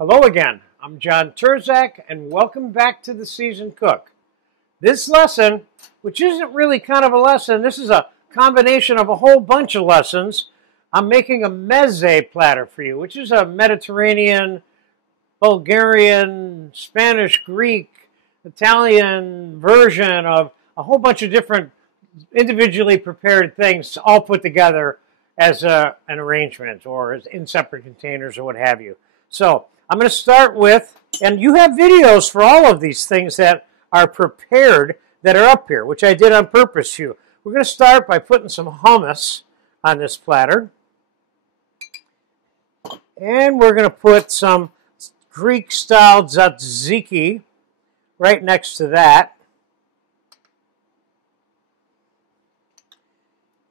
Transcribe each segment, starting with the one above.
Hello again, I'm John Terzak, and welcome back to The Seasoned Cook. This lesson, which isn't really kind of a lesson, this is a combination of a whole bunch of lessons. I'm making a mezze platter for you, which is a Mediterranean, Bulgarian, Spanish, Greek, Italian version of a whole bunch of different individually prepared things all put together as an arrangement or as in separate containers or what have you. So I'm going to start with, and you have videos for all of these things that are prepared that are up here, which I did on purpose for you. We're going to start by putting some hummus on this platter. And we're going to put some Greek-style tzatziki right next to that.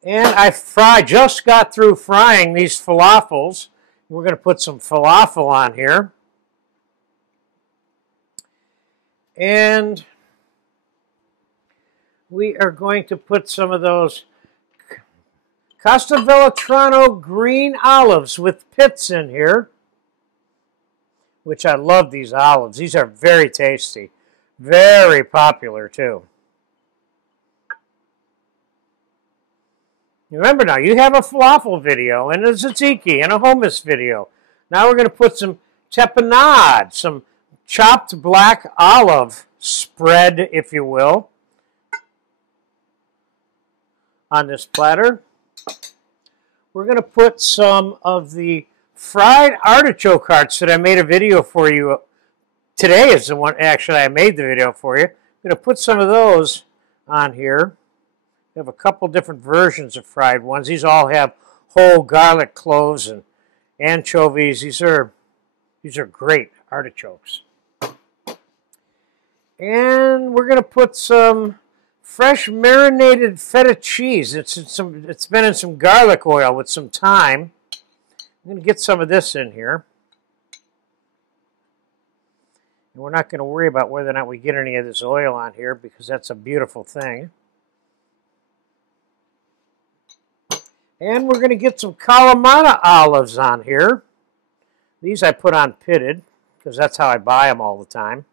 And I just got through frying these falafels. We're going to put some falafel on here. And we are going to put some of those Castelvetrano green olives with pits in here, which I love these olives. These are very tasty, very popular too. Remember now, you have a falafel video and a tzatziki and a hummus video. Now we're going to put some tapenade, some chopped black olive spread, if you will, on this platter. We're going to put some of the fried artichoke hearts that I made a video for you. Today is the one, actually, I made the video for you. I'm going to put some of those on here. We have a couple different versions of fried ones. These all have whole garlic cloves and anchovies. These are great artichokes. And we're going to put some fresh marinated feta cheese. It's been in some garlic oil with some thyme. I'm going to get some of this in here. And we're not going to worry about whether or not we get any of this oil on here because that's a beautiful thing. And we're going to get some Kalamata Olives on here. These I put on pitted because that's how I buy them all the time.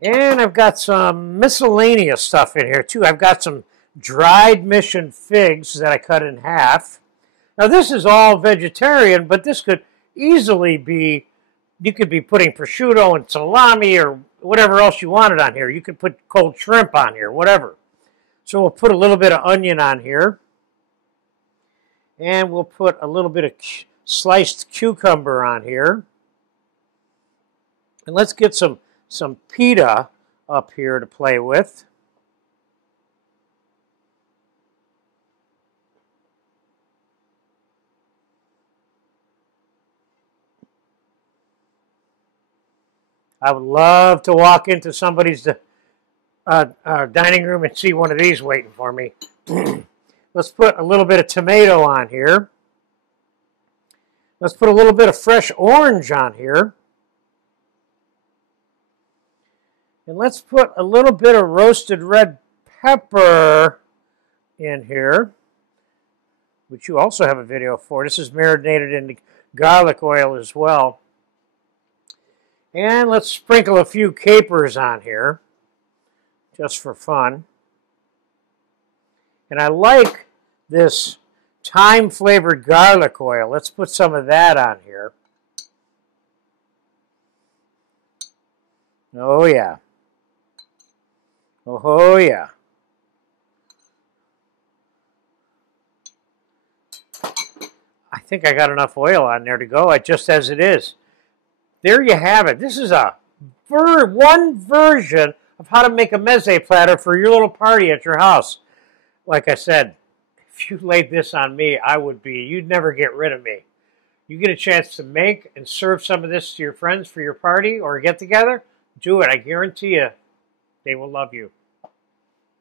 And I've got some miscellaneous stuff in here too. I've got some dried mission figs that I cut in half. Now this is all vegetarian, but this could easily be, you could be putting prosciutto and salami or whatever else you wanted on here. You could put cold shrimp on here, whatever. So we'll put a little bit of onion on here. And we'll put a little bit of sliced cucumber on here. And let's get some pita up here to play with. I would love to walk into somebody's dining room and see one of these waiting for me. Let's put a little bit of tomato on here. Let's put a little bit of fresh orange on here. And let's put a little bit of roasted red pepper in here, which you also have a video for. This is marinated in garlic oil as well. And let's sprinkle a few capers on here, just for fun. And I like this thyme-flavored garlic oil. Let's put some of that on here. Oh, yeah. Oh, yeah. I think I got enough oil on there to go, just as it is. There you have it. This is one version of how to make a mezze platter for your little party at your house. Like I said, if you laid this on me, you'd never get rid of me. You get a chance to make and serve some of this to your friends for your party or get together, do it. I guarantee you they will love you.